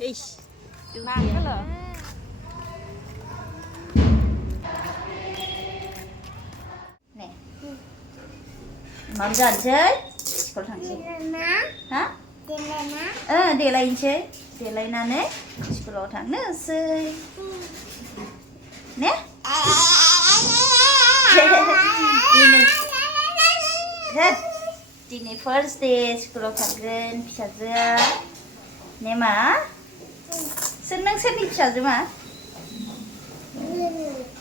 Ish, Bangalore. nè, mắm dần chơi, con thằng gì? Hả? Để lại chơi, để lại nè nè, con thằng nữa chơi, nè. Dini first day sekolah kangen फिसाजोआ ने मा नों सोरनि फिसाजो मा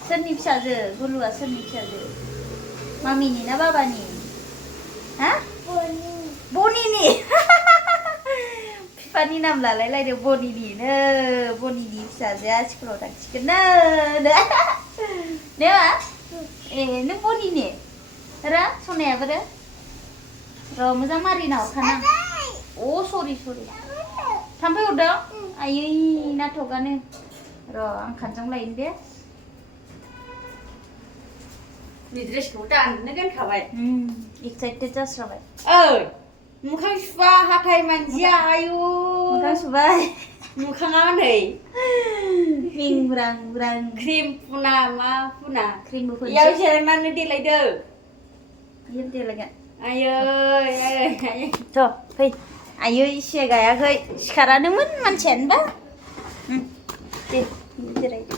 सोरनि फिसाजो गुलुआ सोरनि फिसाजो मामिनि ना बाबानि हा बनिनि बिफानि नाम लालायलायदों बनिनिनो बनिनि फिसाजोआ स्कुलाव थांसिगोन नो ने मा ए नों बनिनि रा सनायाबो रो र' मोजां मारिना हरखाना अ सरि थाम्फै हरदों आयै नाथगानो र' आं खानजं लायनो दे नि ड्रेसखौ दाननो गानखाबाय एक्साइटेड जास्राबाय ओइ मोखां सुबा हाथाय मानजिया आयु मोखां सुबाय मोखाङा नै मिंब्रां ब्रां क्रिम फुना मा फुना क्रिमबो फोनसै इयाव जिरायनानै देलायदो इयाव देलायगोन आयै थ' फै आयै सिया गायाखै सिखारानोमोन मानसियानोबा दे जिरायदो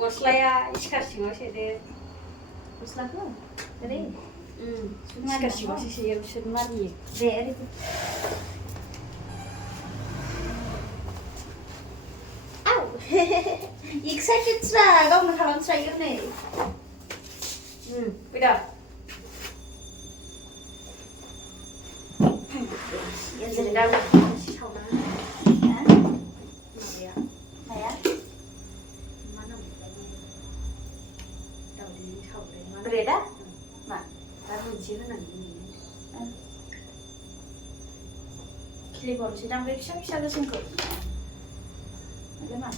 गस्लाया सिखार सिङाव सोदो गस्लाखौ ओरै सिखार सिङावसो सोयो बिसोर मारियो दे ओरै आव एक्साइटेडस्रा गावनो खालामस्रायो नै फैदा जेरै दा सावना माबाया माया मा नाम दावदैनि सावनाय मा ब्रेडा मा दा मोनसे होनानै खिलिबावनोसै दां बे फिसा फिसा गोसोमखौ मा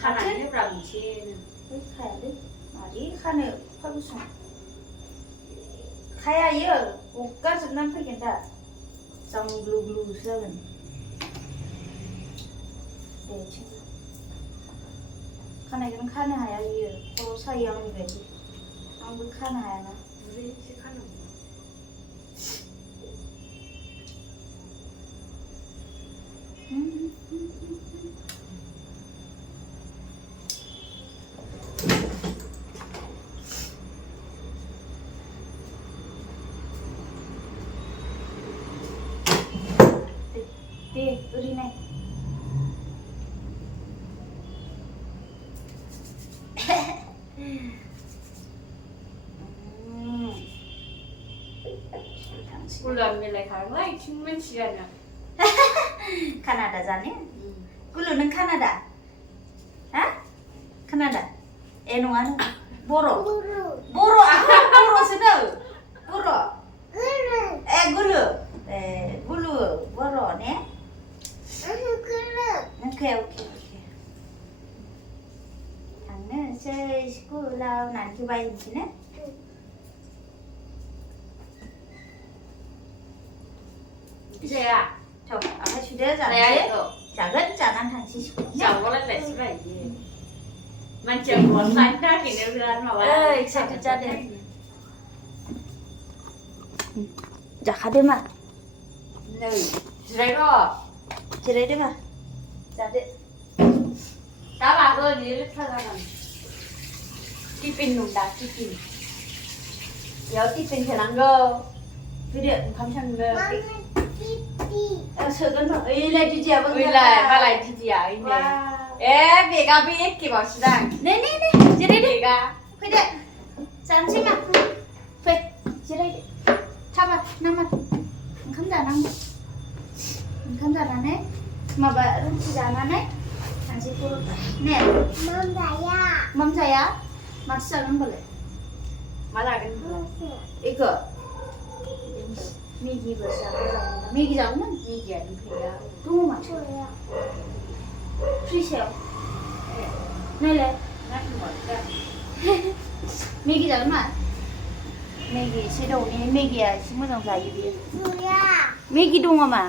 खानानै होब्रा मोनसेनो खायालै मारै खानो एफा गुसुं खाया इयो हगारजोबनानै फैगोन दा जांग्लु ग्लुसो जागोन दे खानायखौनो खानो हाया इयो खर' सायो आंनि बायदि आंबो खानो हायाना बुरैसो खानांगौ दे ओरै नाय गुलाम मिलायखाबाय थिं मानसियानो कानाडा जानो गुलु नों कानाडा हा कानाडा ए नङा नङा बर' बर'सो नो बर' ए गुलु बर' ने अके थांनोसै स्कुलाव नानखौ बायहैनोसै ने जाया थ' आखाइ सुदो जानोसै जागोन जानानै थांसै स्कुलाव जावलायलायसैबाय मानसिया गस्लानि थाखायनो बिराद माबा एक्साइटेड जादों जाखादो मा नै जिरायर' जिरायदो मा जादो दा लागोन बेयो लेथ्रा जागोन टिफिन दं दा टिफिन बेयाव टिफिन सोनांगौ फैदो ओंखाम संनो सोगोन र' ओइलाय दिदियाबो ओइलाय मालाय दिदिया ओइनै ए बेगा बे एखेबावसो दां नै जिरायदो बेगा फैदो जानोसै मा फै जिरायदो थाबार नामा ओंखाम जानांगौ ओंखाम जानानै माबा रुटि जानानै थांसै खर'था ने माम जाया माथो जागोन होनबालाय मा जागोन बेखौ मेगिबो जागोन मेगि जागौमोन मेगिया दंखाया दङ माथो फ्रिजआव नायलाय मेगि जागोन मा मेगि एसे दौनि मेगिया एसे मोजां जायो बियो मेगि दङ मा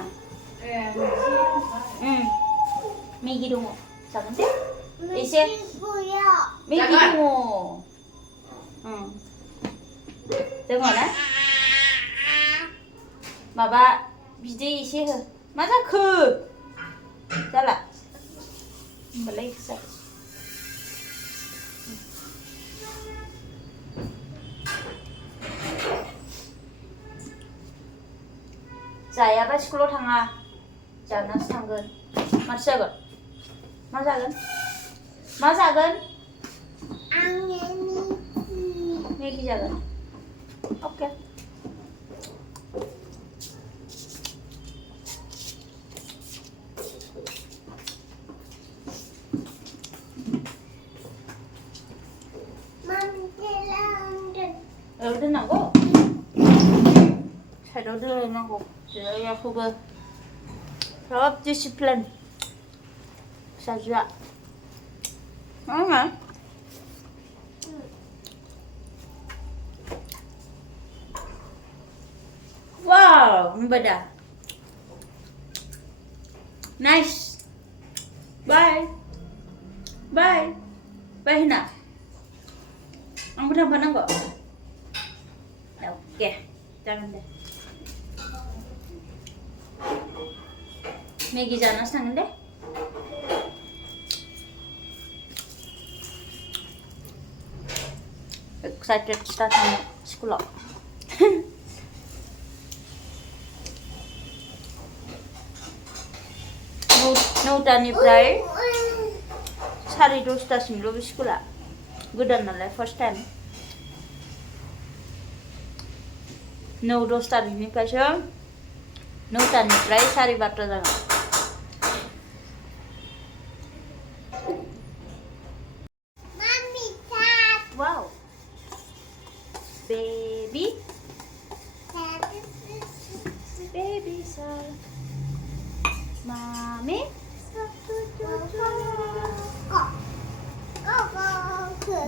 Maggi dङ जागोन दे एसे Maggi Jangan. dङ dङ ना माबा बिदै एसे हो मा जाखो जाला होमबालाय जाबाय जायाबा स्कुलाव थाङा जानासो थांगोन माथो जागोन मा जागोन मा जागोन मेगि जागोन अके 여기 넣고 사료도 넣고 제가 그거 job discipline saja mana wow beda nice bye bye bye hwnna ang pernah mana kok oke jangan deh Maggi जानासो थांगोन दे excited दा थांनो स्कुलाव नौटानिफ्राय 10:30सिमल' बे स्कुला गोदान नालाय फार्स्ट टाइम 9-10 तारिखनिफ्रायसो 9टानिफ्राय 12:30 जागोन wow baby baby shark mommy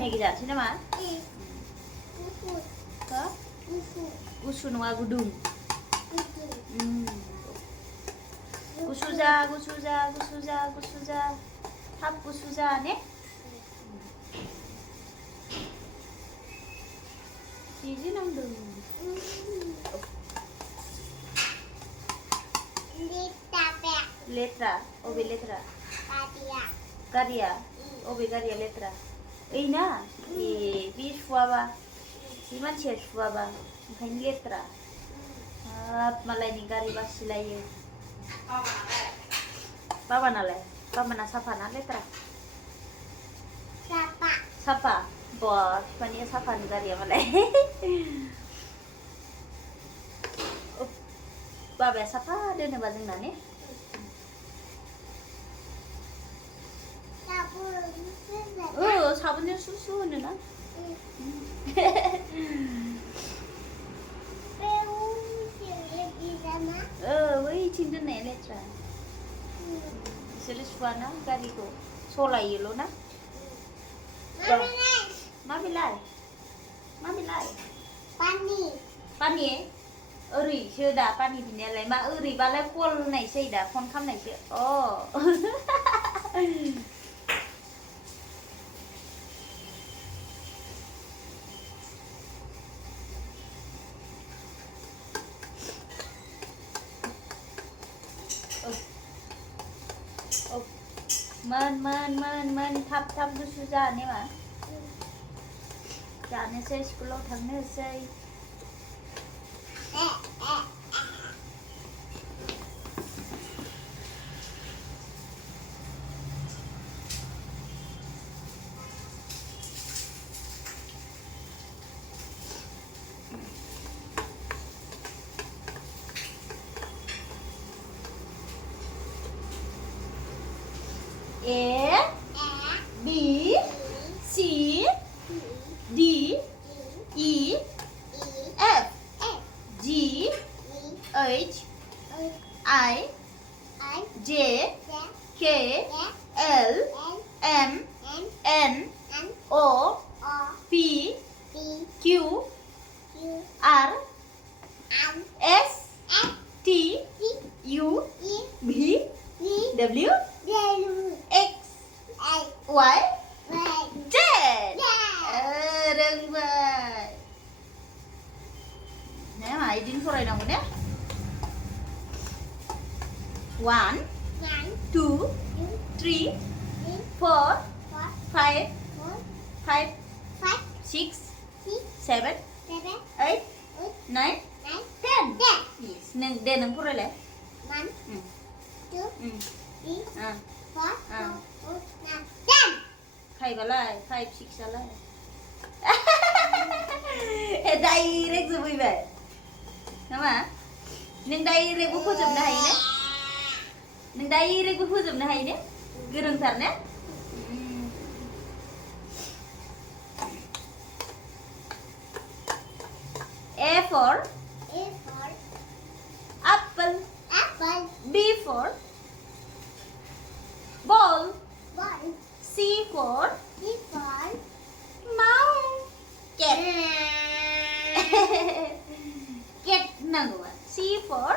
Maggi जानोसै नामा गुसु नङा गुदुं गुसु जा गुसु जा गुसु जा गुसु जा थाब गुसु जा ने Sisi nangdung. Letra. Obe letra. Garia. Obe garia letra. Ina. Bis fuaba. Iman cer fuaba. Bukan letra. Malai ni gari basilaye. Papa nale. Papa na sapa na letra. Sapa. Sapa. Bos, pani sapa ni gari malai. Baba sapa dono ba जोंना ने साबोनजों सुसु होनोना बैथिं दोननाया लेथ्रा बिसोरो सुवाना गारिखौ सलायोल' ना मा बिलाय पानि ओरैसो दा पानि बिनायालाय मा ओरैबालाय कलनायसै दा फन खालामनायसो मोन थाब गुसु जाने मा जानोसै स्कुलाव थांनोसै A B C D E F G H I J K L M N O P Q R S T U V W Y Z रोंबाय নে मा इदिनो फरायनांगौ ने 1 2 3 4 5 6 7 8 9 10 yes nâng dे nâng फरायलाय 1 2 3 4 5 5 5 6 आलाय डाइरेक्ट जोबैबाय नामा नों डाइरेक्टबो फोजोबनो हायो ने नों डाइरेक्टबो फोजोबनो हायो ने गोरोंथार ने A for apple B for ball C for mouse cat cat nago C for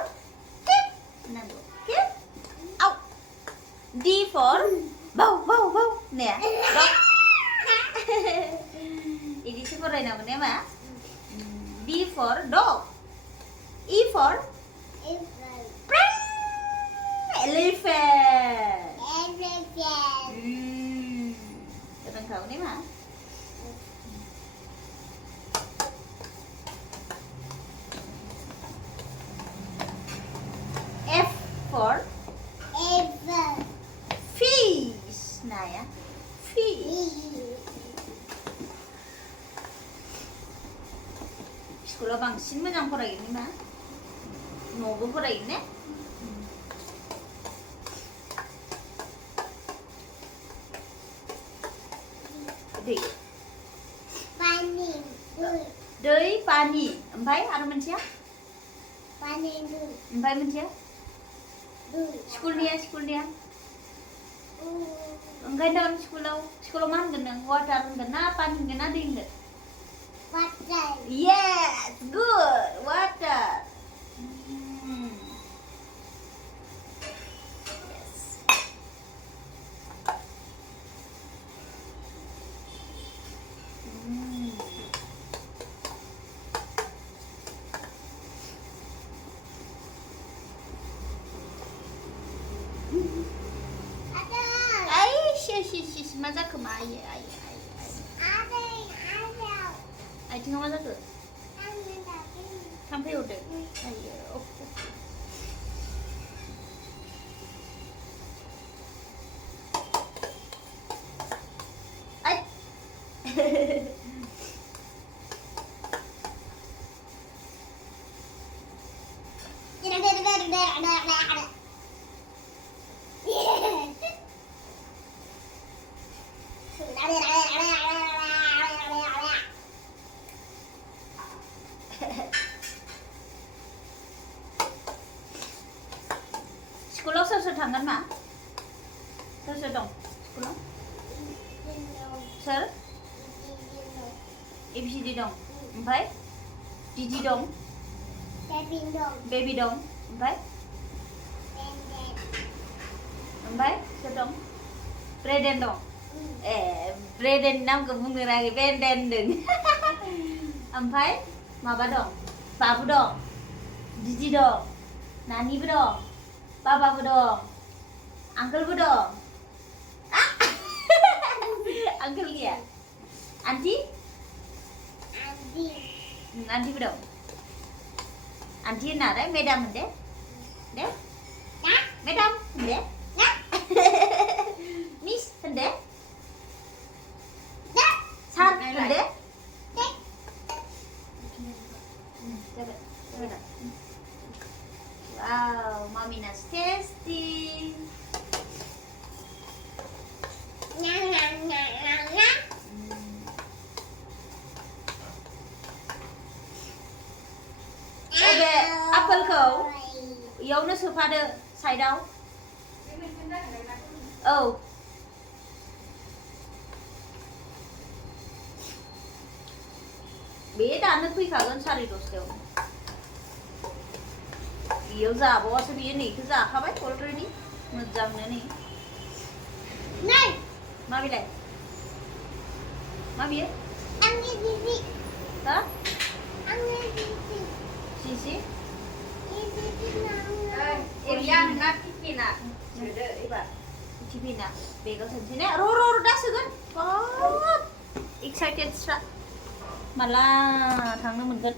cat nago cat out D for bow nè dog ini sih फरायनांगौ ने मा D for dog E for elephant रोंखागौ ने मा F for fish नाया fish स्कुलाव बांसिन मोजां फरायगोन मा न'आवबो फरायगोन ने दै दै पानि ओमफ्राय आरो मोनसेया ओमफ्राय मोनसेया स्कुलनिया ओंखायनो स्कुलाव मा होनगोन नों वाटार होनगोन ना पानि होनगोन ना दै होनगोन yes good water yes मा जाखो मा आथिङाव मा जाखो थाम्फै अरदों आयो स्कुलाव सोर सोर थांगोन मा सोर सोर दं स्कुलाव सोर ABCD दं ओमफ्राय दिदि दं बेबि दं ओमफ्राय सोर दं ब्रेडेन दं ए ब्रेडेन नामखौ बुंनो रोङाखै ब्रेडेन दं ओमफ्राय माबा दं बाबु दं दिदि दं नानिबो दं बाबाबो दं आंकोलबो दं आंकोल गैया आन्टि आन्टिबो दं आन्टि होना आरो मेडाम होन दे मेडाम होन दे मिस होन दे सार होन दे wow mami's tasty बे आपेलखौ इयावनो सोफादो साइडआव औ बे दानो फैखागोन 10:30 इयाव जाबावासो बियो नै इखौ जाखाबाय अलरेडि मोजांनो नै मा बिलाइ मा बियो Angni Didi. ha Angni Didi. sisi Didi nang. Em yang nát cái nè. Chờ đợi bạn. टिफिना बेगाव सोनोसै ने र' दा सोगोन बाब एक्साइटेड स्रा माला थांनो मोनगोन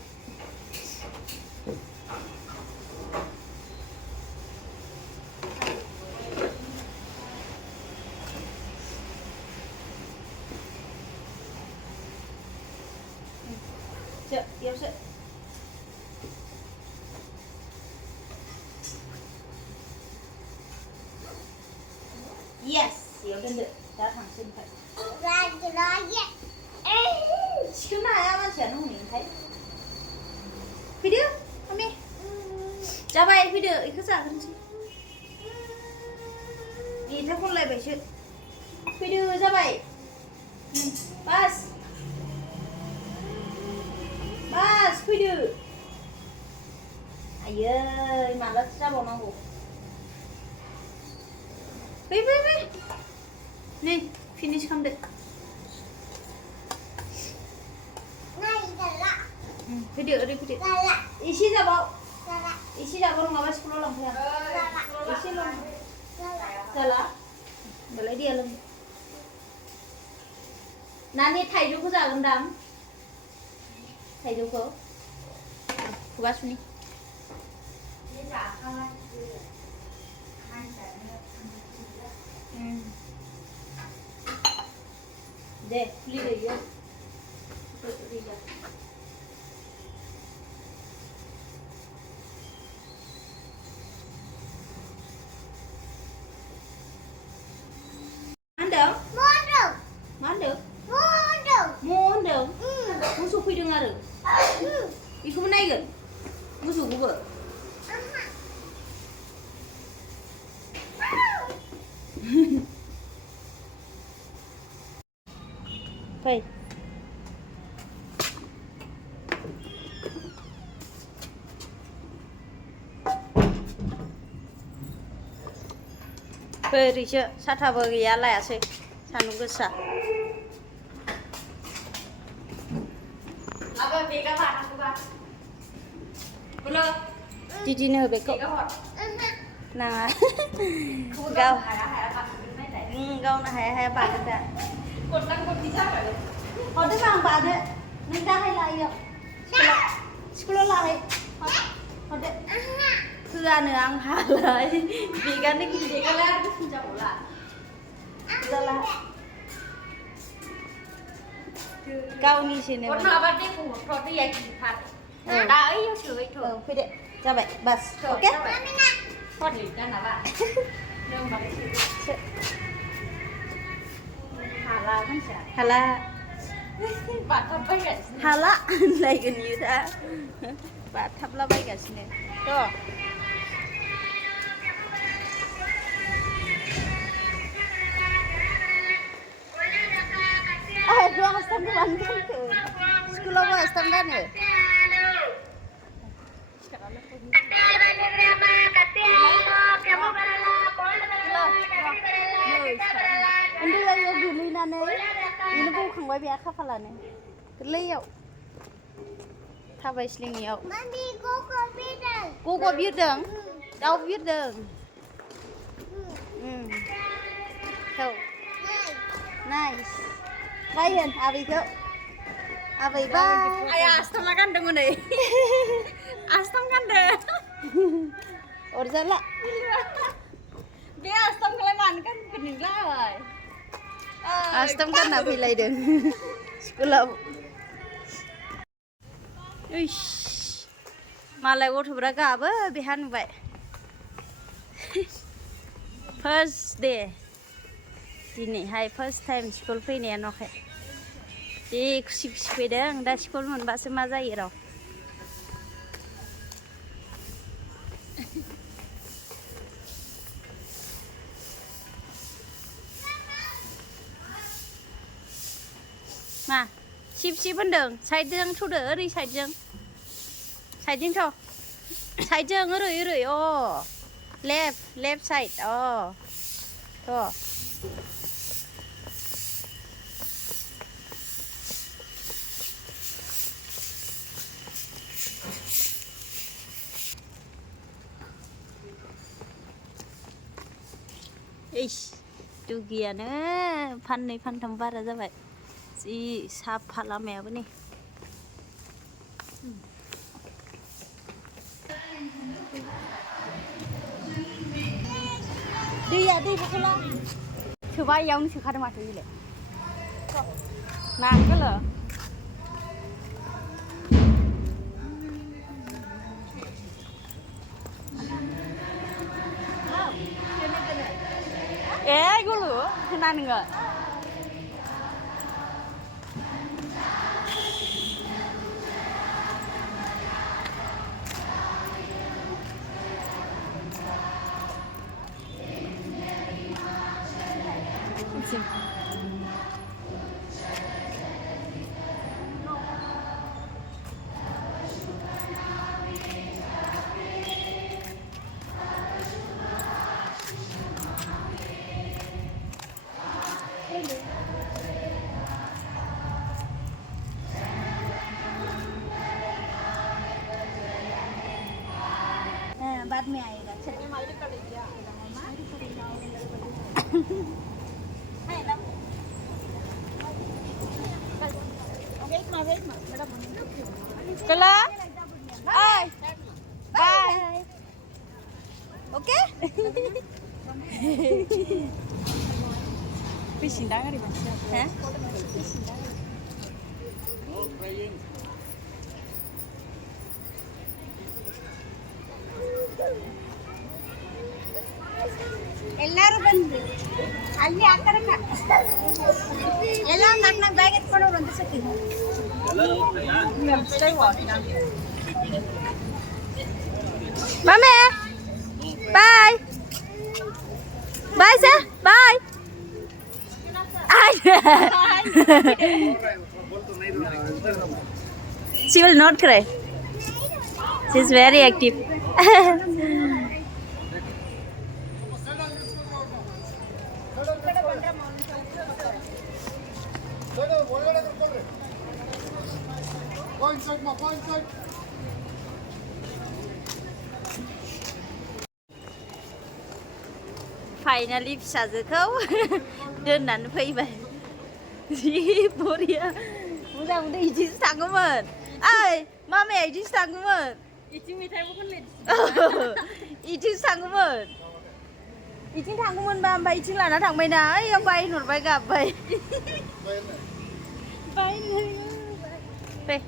बेयावसो yes बेयाव दोनदो दा थांसै ओमफ्राय Raja. थिखोनो हाया मानसियानो हनै ओमफ्राय फैदो मामि जाबाय फैदो बेखौ जाग्रोनोसै मेथाइ खनलायबायसो फैदो जाबाय बास फैदो आयै मालासो जाबावनांगौ फै नै फिनिश खालामदो फैदो ओरै फैदो एसे जाबाव नङाबा स्कुलाव लांफैया एसेल' जाला होमबालाय दैया लोंदो नानि थाइजौखौ जागोनदां थाइजौखौ खुगा सुनि दे खुलिदो इयो मा होनदों मोसौ फैदों आरो बेखौबो नायगोन मोसौखौबो फै ओरैसो साथाबो गैया लायासै सान्दुं गोसा Apa bega mana aku bang? Belum. दिदिनो बेखौ Bega hot. नाङा Gaw. गावनो हाया बादो दा Kotang kot bisa nggak? हरदो आं बादो नों दाहाय लायो स्कुलाव लाहै हरदो होआनो आं हालाय बेगानो गिदिर Kalian harus menjauh lah. जाला गावनिसोनो Kau nak apa deh? Kau tuh ya kipat. Dah, ayo cuy tuh. फैदो जाबाय बास Tuh, अके Kau di mana pak? Yang balik situ. Halal kan sih? हाला बाथाबबायगासिनो हाला होनलायगोन इयो दा बाथाबलाबायगासिनो थ' gua hastam kemana kan ke sekolah gua hastam kan ya undi ayo gulinane ini bukanबाय bे खाफालानो गोरलैयाव थाबायस्लिङियाव Mami koko birdeng. गग' बिरदों दाउ बिरदों औ नाइस बाय होन आबैखौ आबै बाय आया आस्थामा गानदों हनै आस्थाम गानदों अरजाला बे आस्थामखौलाय मानो गानगोन नोंलाय आस्थाम गानना फैलायदों स्कुलाव इस मालाय गथ'फ्रा गाबो बेहा नुबाय फार्स्ट डे दिनैहाय फार्स्ट टाइम स्कुल फैनाया न'खाय जि खुसि फैदों दा स्कुल मोनबासो मा जायो र' मा सिब होनदों साइडजों थ'दो ओरै साइडजों थ' साइडजों ओरै अ लेफ्ट साइड अ थ' Eish, dugiyaनो फाननै फानथाम बारा जाबाय जि साफा लामायाबो नै दैया दैखौला सोबा इयावनो सोखादों माथो इलाय नांगोल gulu kena nggak? बाद में आएगा Kala? Ay! Bye! Okay? Fishing dah kali bang? Hah? Fishing dah. ಎಲ್ಲರೂ ಬಂದ್ರು ಅಲ್ಲಿ ಆ ಕಡೆ ಎಲ್ಲ ನನ್ನ ಬ್ಯಾಗ್ ಎತ್ಕೊಂಡು ಒಂದು ಸತಿ mummy bye bye sir bye she will not cry she is very active Finally फिसाजोखौ दोननानै फैबाय जि बरिया मोजां मोनदों इदिसो थाङोमोन ओइ मामाया इदिसो थाङोमोन इथिं मेथाइबो खनलायदों इथिंसो थाङोमोन इथिं थाङोमोनबा ओमफ्राय इथिं लाना थांबायना ओइयाव बायहरबाय गाबबाय बायनो फै